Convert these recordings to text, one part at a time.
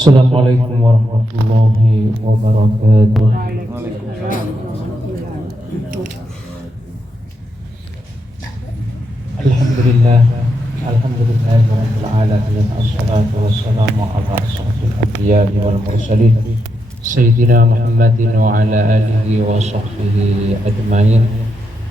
Assalamualaikum warahmatullahi wabarakatuh. Alhamdulillah, alhamdulillahirabbil alamin. Assalatu wassalamu ala asyrafil anbiya'i wal mursalin sayyidina Muhammadin wa ala alihi wa sahbihi ajmain.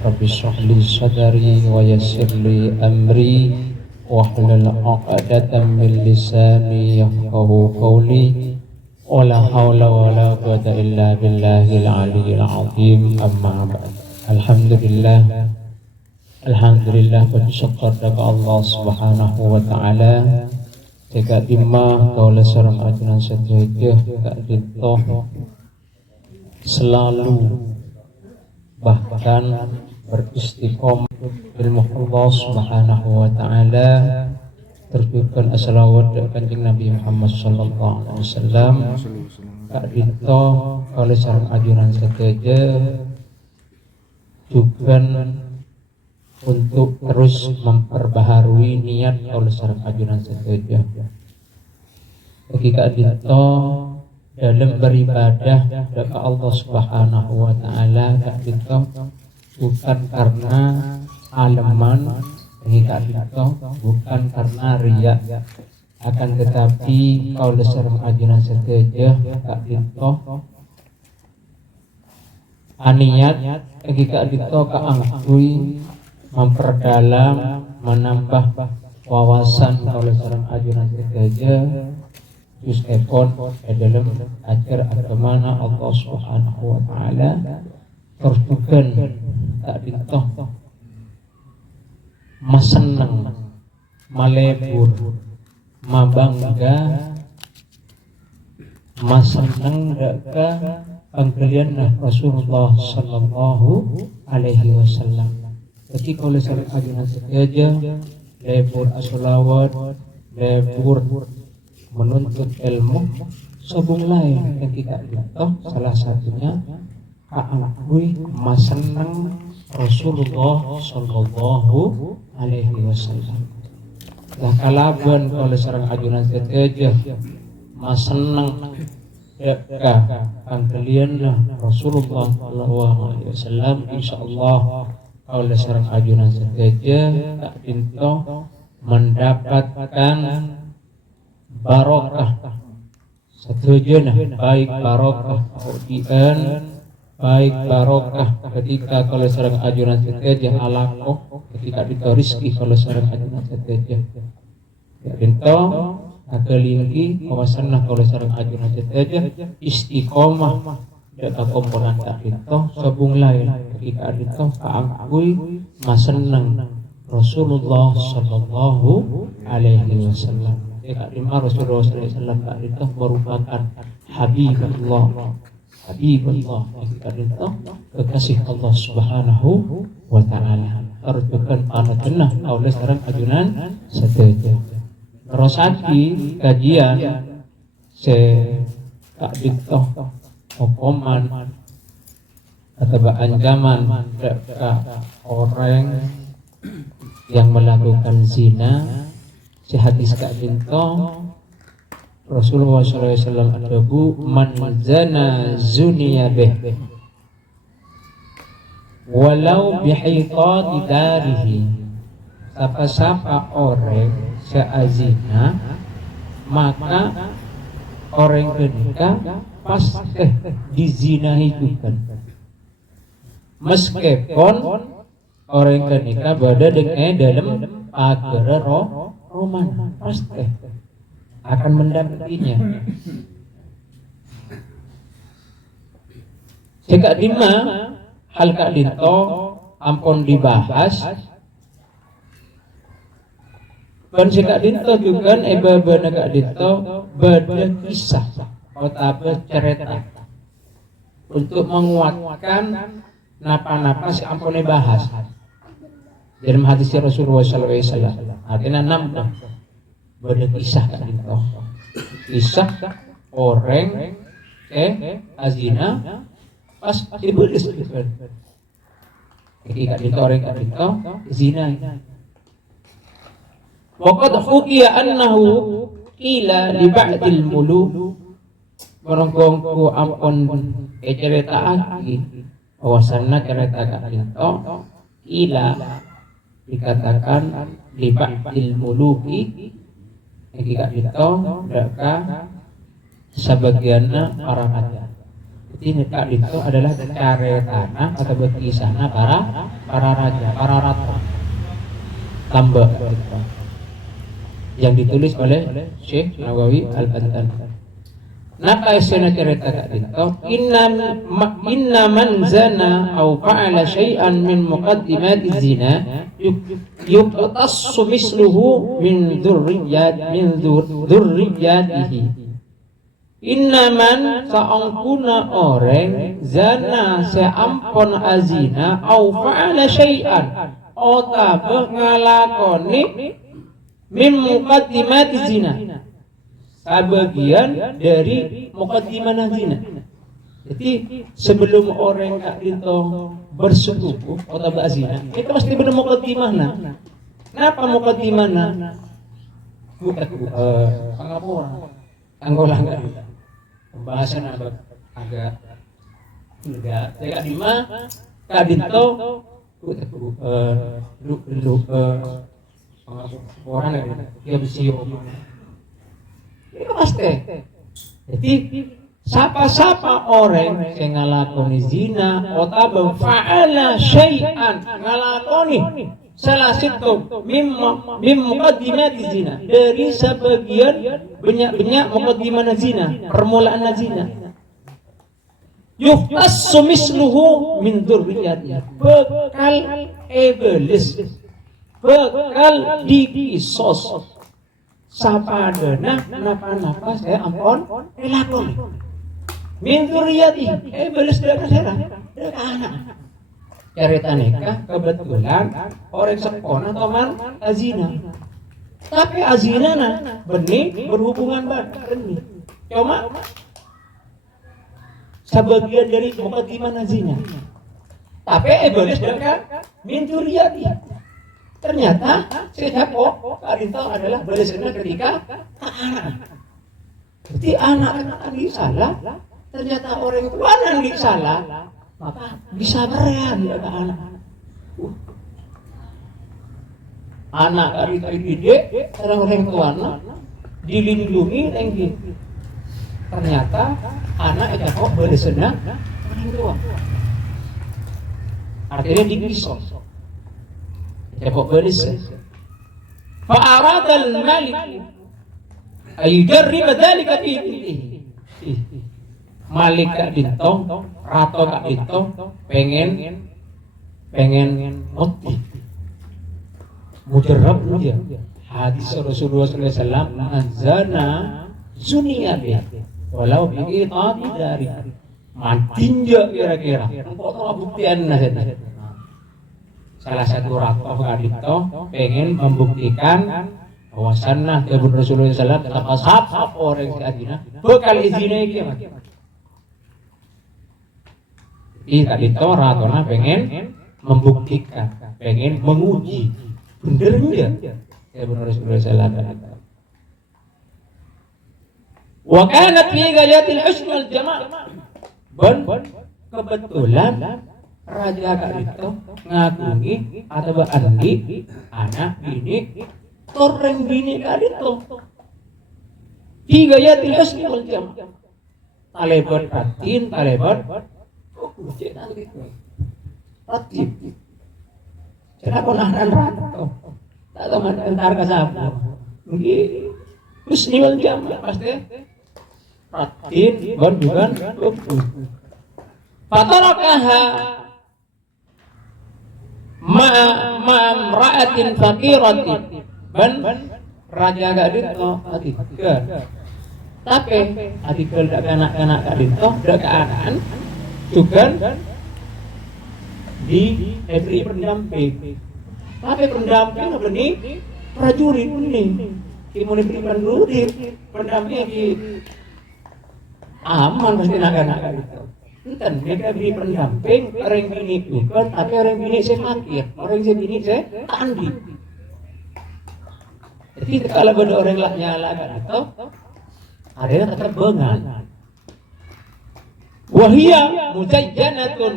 Rabbi shrah li sadri wa yassir li amri wahlul 'uqdatam min lisani yafqahu qawli. Wala haula wala quwwata illa billahil aliyyil azim. Amma ba'd. Alhamdulillah bersyukur kepada Allah Subhanahu wa taala. Jika imah kaula sareng ajunan sedaya kak dito selalu bahkan beristiqomah ilmu Allah Subhanahu wa taala, terjukan asalawat kanjeng Nabi Muhammad sallallahu alaihi wasallam. Kak dito kaula sareng ajunan sedaya juga untuk terus memperbaharui niat oleh sareng ajunan sedaya. Bagi Kak Dito dalam beribadah kepada Allah Subhanahu wa taala, Kak Dito bukan karena aleman, bagi Kak Dito bukan karena riya, akan tetapi oleh sareng ajunan sedaya Kak Dito aniat bagi Kak Dito kaangkui memperdalam, menambah wawasan oleh sareng ajunan sedaya juz ekon dalam ajar agama Allah Subhanahu wa taala. Terjukan tak ditoh maseneng, malebur, mabangga, maseneng deka pangkalian Rasulullah sallallahu alaihi wasallam. Ketika oleh sareng ajunan sedaya lebur asolawat, lebur menuntut ilmu sabung lain yang kita lihat, salah satunya kaangkui maseneng Rasulullah sallallahu alaihi wasallam. Lah kalaban oleh sareng ajunan sedaya maseneng deka pangkalian Rasulullah sallallahu alaihi wasallam, insyaallah oleh sareng ajunan sedaya Kak Dito mendapatkan barokah sedaya, baik barokah audian, baik barokah ketika oleh sareng ajunan sedaya alakoh, ketika Dito rizki oleh sareng ajunan sedaya. Kak Dito akalingki kawasanna oleh sareng ajunan sedaya istiqomah deka komponan Kak Dito sabung lain ketika Dito kaangkui maseneng Rasulullah sallallahu alaihi wasallam. Kak Dima Rasulullah sallallahu alaihi wasallam Kak Dito merupakan Habibullah Kak Dito kekasih Allah Subhanahu wa taala. Terjukan panutenah oleh sareng ajunan sedaya. Terosaki kajian se Kak Dito hukuman atau ancaman orang yang melakukan zina. Si hadis Kak Dito Rasulullah SAW adabu man zana zuniya bih walau bihitati darihi. Siapa orang seazina maka orang kenika pasti dizinahi juga, meskipun orang kenika berada dengan dalam pagar roman, pasti akan mendapatinya. Jika dima hal Kak Dito ampun dibahas, dan si Kak Dito juga ebabana Kak Dito beda kisah atau cerita untuk menguatkan napa-napa si ampun dibahas dalam hadis Rasulullah SAW. Artinya nambah beda kisah Kak Dito, kisah orang azina pas dibelis ketika Dito orang Kak Dito zina. Waqad hukiya annahu ila li ba'dil muluk barangkongku ampun ceritaake bahwasanna cerita kadinto ila dikatakan li ba'dil muluki iki kadinto deka sebagianna para raja. Jadi kadinto adalah caritana atau berkisahna para raja, para ratu. Tambah yang ditulis oleh Syekh Nawawi Al-Bantani. Napa isena cerita kadinto inna man zana aw fa'ala syai'an min muqaddimati zina yuqtassu misluhu min dzurriyyatihi. Inna man saangkuna orang zana seampun azina aw fa'ala syai'an atau ngalakoni min muqaddimati zina sebagian dari muqaddimah zina. Jadi sebelum orang itu bersetubuh atau berzina itu pasti benar muqaddimahna. Kenapa muqaddimahna? Pangapura anggola enggak pembahasan agak tidak lima kadinto orang dia bersio itu pasti. Jadi siapa orang yang ngalakoni zina atau fa'ala syai'an ngalakoni salah satu mim muqaddimati zina dari sebagian banyak muqaddimah zina, permulaan zina. Yuhtassu misluhu min dzurriyyatihi. Bekal iblis. Bekal dikisos. Sapadana napa saya ampun elakon. Min dzurriyyatihi. Iblis dak kasera, dak anak. Cerita nikah kebetulan orang sepon atau man azina. Tapi azina benih berhubungan benih. Cuma sebagian dari muqaddimah zina. Tapi iblis dekat min dzurriyyatihi. Ternyata siapa kadinto adalah balasannya ketika anak. Jadi anak-anak yang salah, ternyata orang tua yang salah, maka bisa beran ya anak-anak. Anak kadinto dididik, orang tua dilindungi tinggi. Ternyata anak itu kok balasannya orang tua. Artinya dikisos. Cepok beris. Fa'arada al-malik ayujarrib dzalika fi bintihi. Malik kadinto, ratu kadinto pengen mati. Mujarrab dia. Hadis Rasulullah sallallahu alaihi wasallam anzana sunia bi. Walau bi tadi dari mantinja kira-kira. Engkau tahu buktianna saja. Salah satu ratu kadinto pengen membuktikan bahwasanna kebenaran Rasulullah sallallahu alaihi wasallam sahab orang azina bekal izina iki. Jadi kadinto ratuna pengen membuktikan, pengen menguji bener enggak kebenaran Rasulullah sallallahu alaihi wasallam. Wa kanat fi ghayatil husn wal jamal. Kebetulan raja kadinto ngagungi atau andi anak bini toreng bini kadinto tiga ya tiga wal jam talebat batin talebat cek nanti tatib cara konaran rato tak tahu antar ke siapa mungkin husni wal jam pasti batin bukan fatarakaha ma'amra'atin faqiratin ban raja kadinto atikel tapi atikel dak anak-anak kadinto dak anak juga diberi pendamping tapi pendamping benih prajurit ini kimune beri pendamping di aman pasti anak-anak kadinto. Enten mereka beri pendamping orang bini bukan, tapi orang bini saya fakir, orang saya bini saya tandi. Jadi Jadi kalau ada orang lah nyala kan itu ada yang tetap bengan. Wahia mujajjanatun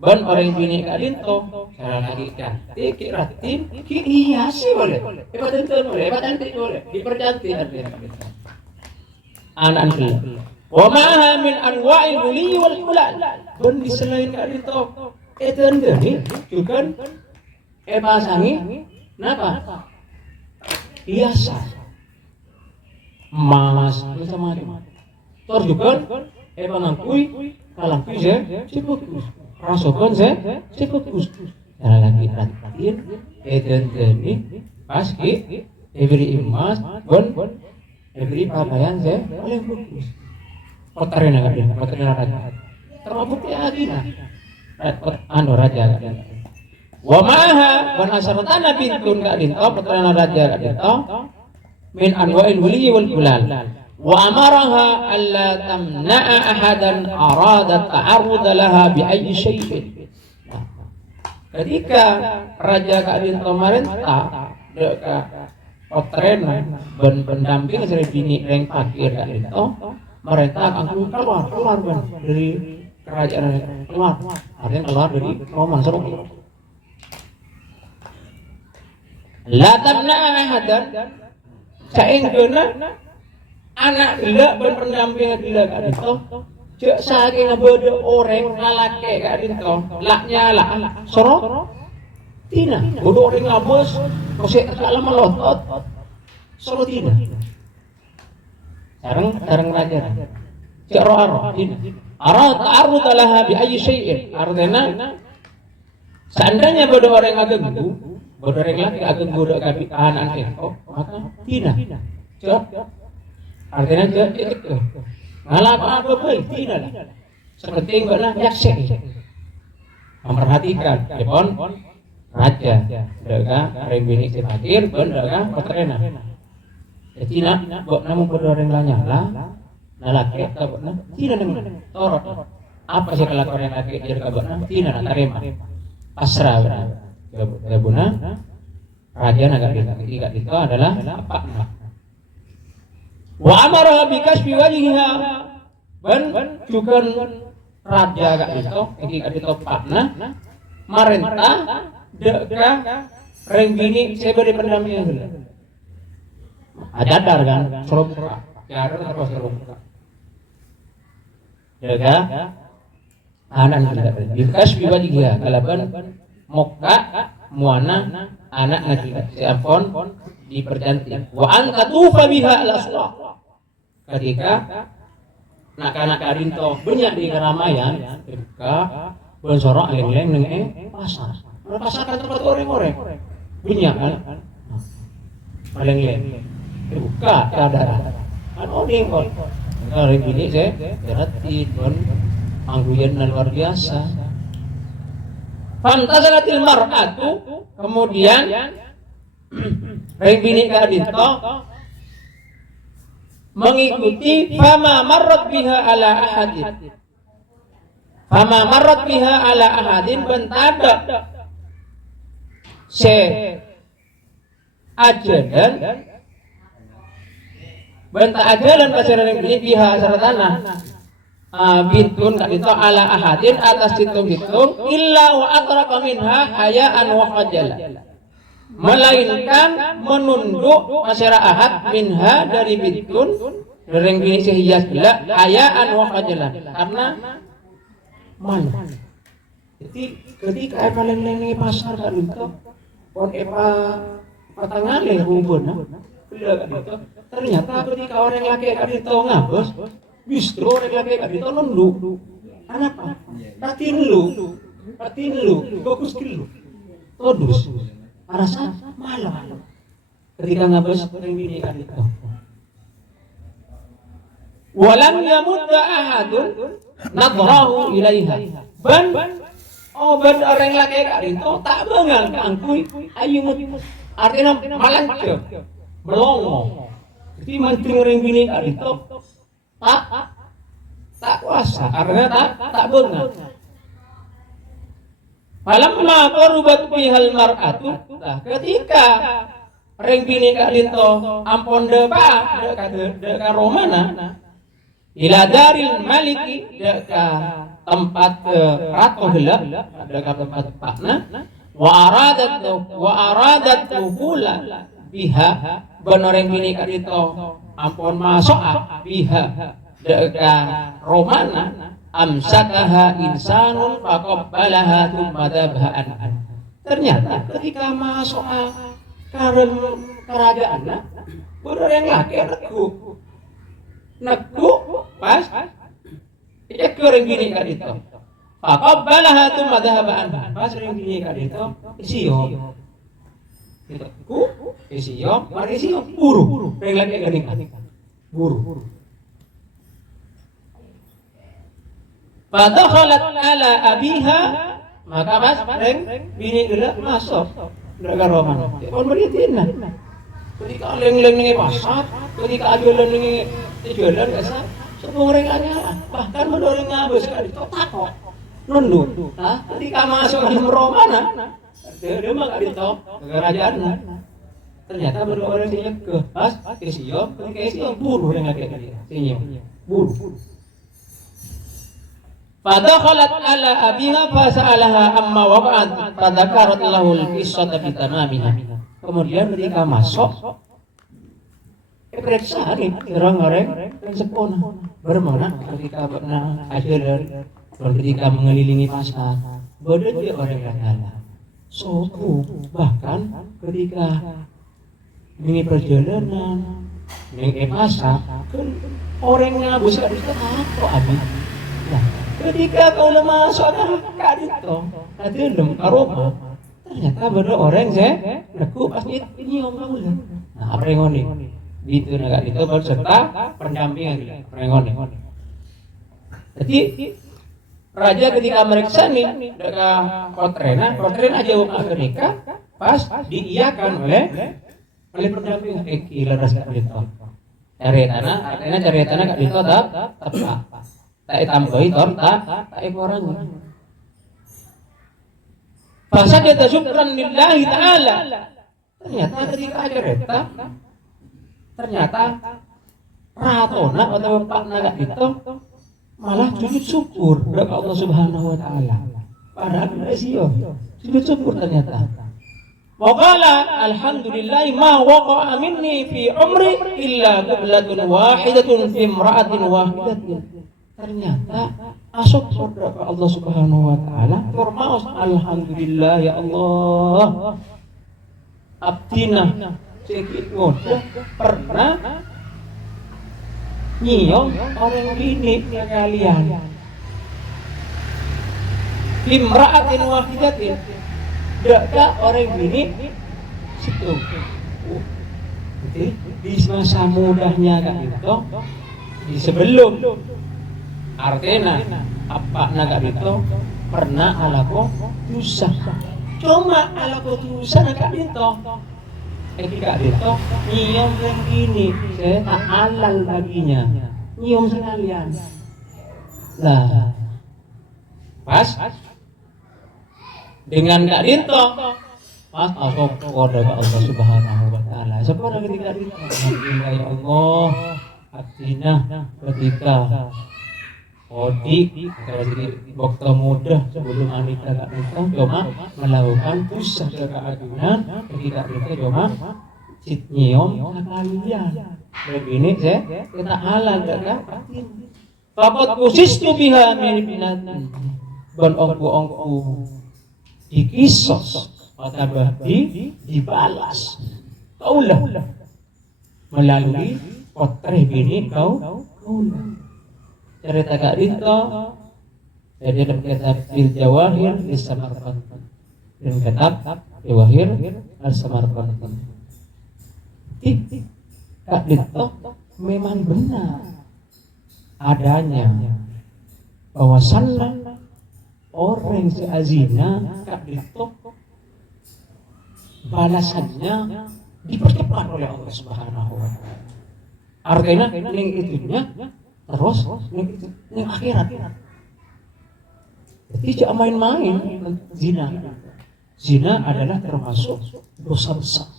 ban orang bini kadinto cara lagi cantik kiratin hiasi boleh hebat cantik boleh dipercantik artinya anak ini wa ma'aha min anwa'il huli wal hulal ban di selain kadinto nih juga pasangi napa hiasan emas macam-macam terus juga pangangkui kalangkui si bagus rasakan si bagus cara lagi perhatiin ini paski every emas bon every pakaian paling bagus kotarin raja terbukti lagi anu raja wa maha wan asratana bintun kadinto kotarin raja kadinto min anwa'il wali wal bulal wa amaraha alla tamna'a ahadan arada ta'arrud laha bi ayyi syai'in. Ketika raja kadin pemerintah deka potren pendamping dari bini reng fakir kadin mereka akan keluar dari kerajaan keluar artinya keluar dari Roman seru la tamna'a ahadan saengkeuna anak gila berpendamping gila kak itu cek saking ngabede orang ngalake kak itu laknya lak sorot tina bodoh orang ngabos kosek kalah melotot sorot tina sarang raja cek roh tina arah ta'arud laha bi ayyi syai'in artinya seandainya bodoh orang ngagenggu bodoh orang laki ngagenggu dok kabi anak itu maka tina cek artinya itu ngalah apa baik tidak sepenting benar yaksek memperhatikan depon raja daga rembini sepatir pun daga peterena jadi nak buat namun berdoreng lanyala nalaki tak buat tidak dengan torot apa sih kalau orang laki jadi kabar tidak nak terima pasrah gabuna raja naga tiga itu adalah apa wa amara bi kasbi wajhiha ban juga raja kak itu iki kadito pakna marentah deka renggini seberi pendamping heula adadar kan suruh cara apa suruh deka anak bi kasbi wajhiha kalaban muka muana anak najila si Afon dipercantik wa anta tufa biha al-aswaq ketika nak-nak karinto banyak di keramaian ketika bulan sorok leng-leng neng pasar kan tempat orang-orang banyak kan leng-leng buka kadar kan oding kon hari ini saya berarti kon angguyan luar biasa fantazalatil mar'atu kemudian reng bini kadinto mengikuti fama marrat biha ala ahadin bentada se ajadan benta ajalan pasaran reng bini biha saratana bintun kadinto ala ahadin atas hitung-hitung illa wa atraqa minha hayaan wa khajalan melainkan menunduk masyarakat minha dari bintun dereng bini sehias gila hayaan wa khajalan karena malu. Jadi ketika paling lengi pasar kan itu pon patangale rumbona ternyata ketika orang laki kan itu ngabos justru orang laki kan itu nunduk kenapa? Patin lu fokus kilu todus rasa malam ketika ngabos orang bini kan itu walam yamudda ahadun nadrahu ilaiha ban orang laki kan itu tak bengal keangkui ayu artinya malangke melongo jadi manting orang bini kan itu tak kuasa karena tak bengal falamma qarubat bihal mar'atu ketika ring bini kak dito ampon depa deka romana ila daril maliki deka tempat ratu heula deka tempat pakna wa aradat pula biha benoreng bini kak dito ampon masuk biha deka romana amsakaha insanun faqabbalaha thumma dabha'an. Ternyata ketika masuk kerajaan bener yang laki negu pas dia kering gini kan itu faqabbalaha thumma dabha'an pas ring gini kan itu isiyo isiyo mari isiyo buru ring laki gini buru fadakhalat ala abiha maka mas ring bini gerak masuk gerak roman pun beritin lah ketika leng-leng nengi pasar ketika ajulan nengi jalan kasar semua orang aja bahkan mendorong ngabus sekali takut nunduk ketika masuk ke roman dia mah gak ditop kerajaan ternyata berdua orang siap ke pas kesiom buru dengan kayak dia sinyum buru fadakhalat ala abiha fasa'alaha amma waqa'at fadakarat lahul qissata bitamamiha. Kemudian ketika masuk periksa nih orang-orang yang sepona bermana ketika pernah ajaran ketika mengelilingi pasar bodoh dia orang yang suku bahkan ketika ini perjalanan ini pasar orang ngabus kak itu kok abis ketika kau masuk kak itu kadang aroma ternyata bener orang saya aku pasti ini ngomong nah apa yang ngoni itu negara itu berserta pendampingan orang ngoni jadi raja ketika meriksa nih dekat kotrena jauh Amerika pas diiyakan oleh pendamping gila rasa itu cari tanah kak itu tepat tak tambahi tak orang pasal dia syukran lillahi ta'ala ternyata ketika ajareta ternyata ratona atau pak naga itu malah sujud syukur kepada Allah Subhanahu wa taala pada Indonesia sujud syukur ternyata waqala alhamdulillah ma waqa'a minni fi umri illa qiblatun wahidatun fi imra'atin wahidatin ternyata asok kepada Allah Subhanahu wa taala formaos alhamdulillah ya Allah abdina sedikit ngoda pernah nyium orang ini kalian imra'atin wahidatin dada orang ini situ di masa mudahnya kan itu di sebelum artinya apa naga itu pernah alako dosa cuma alako dosa naga itu ketika itu nyium yang ini saya tak halal baginya nyium sekalian lah pas dengan kak Dinto pas asok kepada Allah Subhanahu wa taala sebenarnya ketika itu alhamdulillah ya Allah abdina ketika Odi kalau di waktu muda sebelum Anita kak Dinto cuma melakukan dosa keagungan ketika kita cuma nyium sekalian begini saya kita halal gak Fakat khusus tu biha miripinatin ban ongku dikisos maka berarti dibalas kaulah melalui potreh bini kaulah cerita kak Dinto jadi dalam kitab Al-Jawahir Al-Samarqand dan kitab Jawahir Al-Samarqand kak Dinto memang benar adanya bahwasannya orang seazina kak Dinto balasannya dipercepat oleh Allah Subhanahu wa taala. Artinya yang itunya terus yang akhirat. Jadi jangan main-main zina. Zina adalah termasuk dosa besar.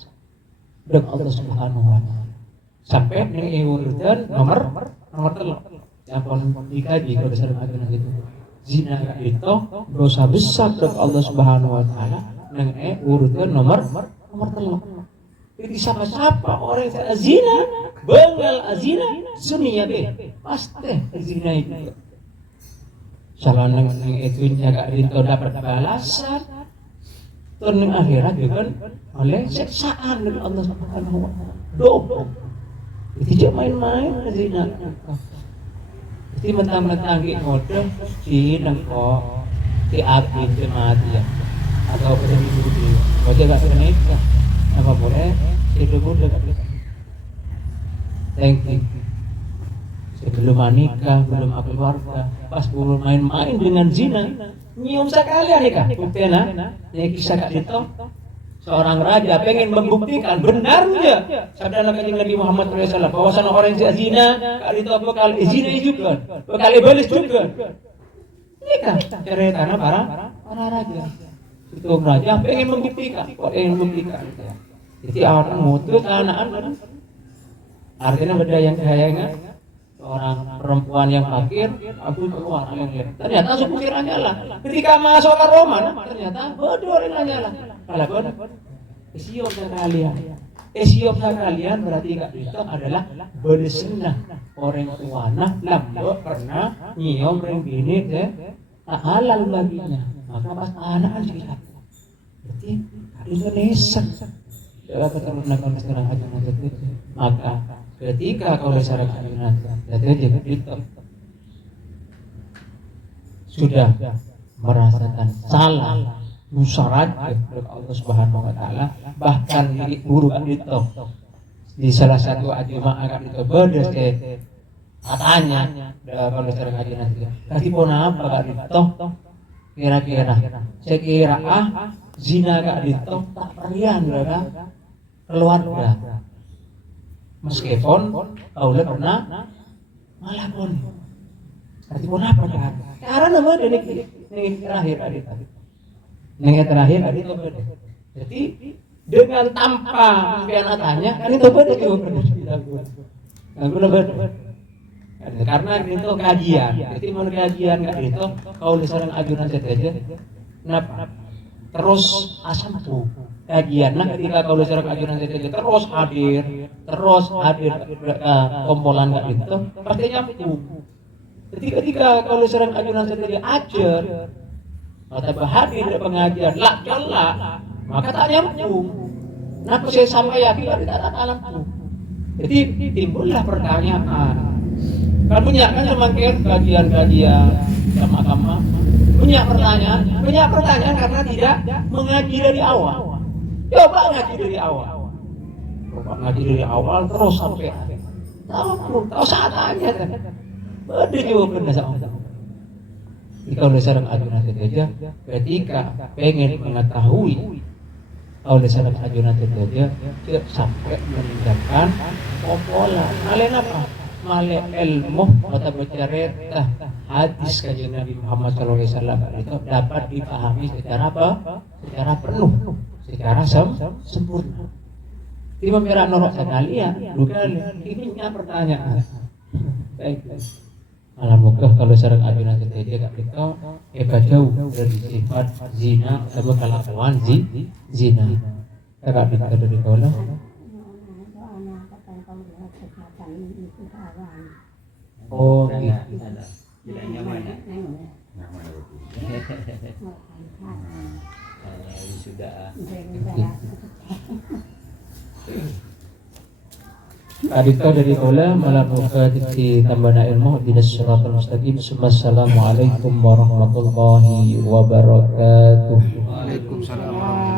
dengan Allah Subhanahu wa taala. Sampai ning urutan nomor 3 yang pun dikaji kalau sareng ajunan itu. Zina itu dosa besar dengan Allah Subhanahu wa taala ning urutan nomor 3. Jadi siapa orang yang zina, bengal azina, sunia be, pasti zina itu. Salah neng itu jaga itu dapat balasan, turun akhirat juga oleh siksaan dari Allah Subhanahu wa taala. Dobok. Itu jangan main-main zina. Jadi mentang-mentang ngode si nengko di abdi mati ya, atau pada budi, wajah gak menikah, apa boleh? Itu boleh. Thank you. Sebelum menikah, belum keluarga, pas belum main-main dengan zina, nyium sekali nikah. Buktinya, ini kisah itu seorang raja pengen membuktikan benarnya sabda Nabi Muhammad SAW bahwasanya orang yang zina kali itu bakal zina juga, bakal iblis juga. Nikah ceritanya para raja. Itu raja pengen membuktikan. Jadi orang mutus anak-anak. Artinya beda yang kayaknya orang perempuan yang fakir, aku keluar yang lihat. Ternyata suku kiranya lah. Ketika masuk ke Roma, ternyata bodoh orangnya lah. Kalau Esiop kalian berarti kak itu adalah bersenah orang tuana lambok pernah nyium ring bini tak halal baginya. Maka pas anak lihat. Berarti Indonesia. Coba keturunan kalau sekarang aja nanti maka ketika kau secara kalian jadi itu sudah merasakan salah musyarat kepada Allah Subhanahu wa taala, bahkan di buruk itu di salah satu ajuma akan itu bedes katanya kalau secara kajian nanti kasih pun apa kak itu kira-kira saya kira zina kak itu tak perian berapa keluarga meskipun Allah pernah malakon kasih pun apa kan karena nama ini terakhir tadi yang terakhir tadi itu beda. Jadi dengan tanpa pianatanya kan itu beda juga beda. Karena itu kajian. Jadi mau kajian nggak itu kau lisaran ajunan saja. Kenapa? Terus asam tuh kajian. Nah ketika kau lisaran ajunan saja terus hadir kompolan nggak itu pasti nyambung. Jadi ketika kau lisaran ajunan saja ajar atau hadir pengajian jelas maka tak nyambung. Nah saya sampai yakin tidak akan nyambung. Jadi timbullah pertanyaan. Kan punya kan semakin kajian sama punya pertanyaan karena tidak mengaji dari awal. Coba ngaji dari awal terus sampai tahu saatnya kan. Beda juga benda sama. Kalau sareng ajunan saja ketika pengen mengetahui oleh sareng ajunan saja tidak sampai meninggalkan kompolan malen apa male ilmu atau bercerita hadis kajian Nabi Muhammad SAW itu dapat dipahami secara apa? Secara penuh, secara sempurna. Di memerah norok sekalian bukan ini pertanyaan baik. Alhamdulillah kalau sareng ajunan saja kita jauh dari sifat zina atau kelakuan zina. Kakak kita dari kaulah. Oh, gitu. Tidak nyaman ya? Sudah. Adikah dari kaulah melakukan di tambahan ilmu di suratul mustaqim. Assalamualaikum warahmatullahi wabarakatuh. Waalaikumsalam.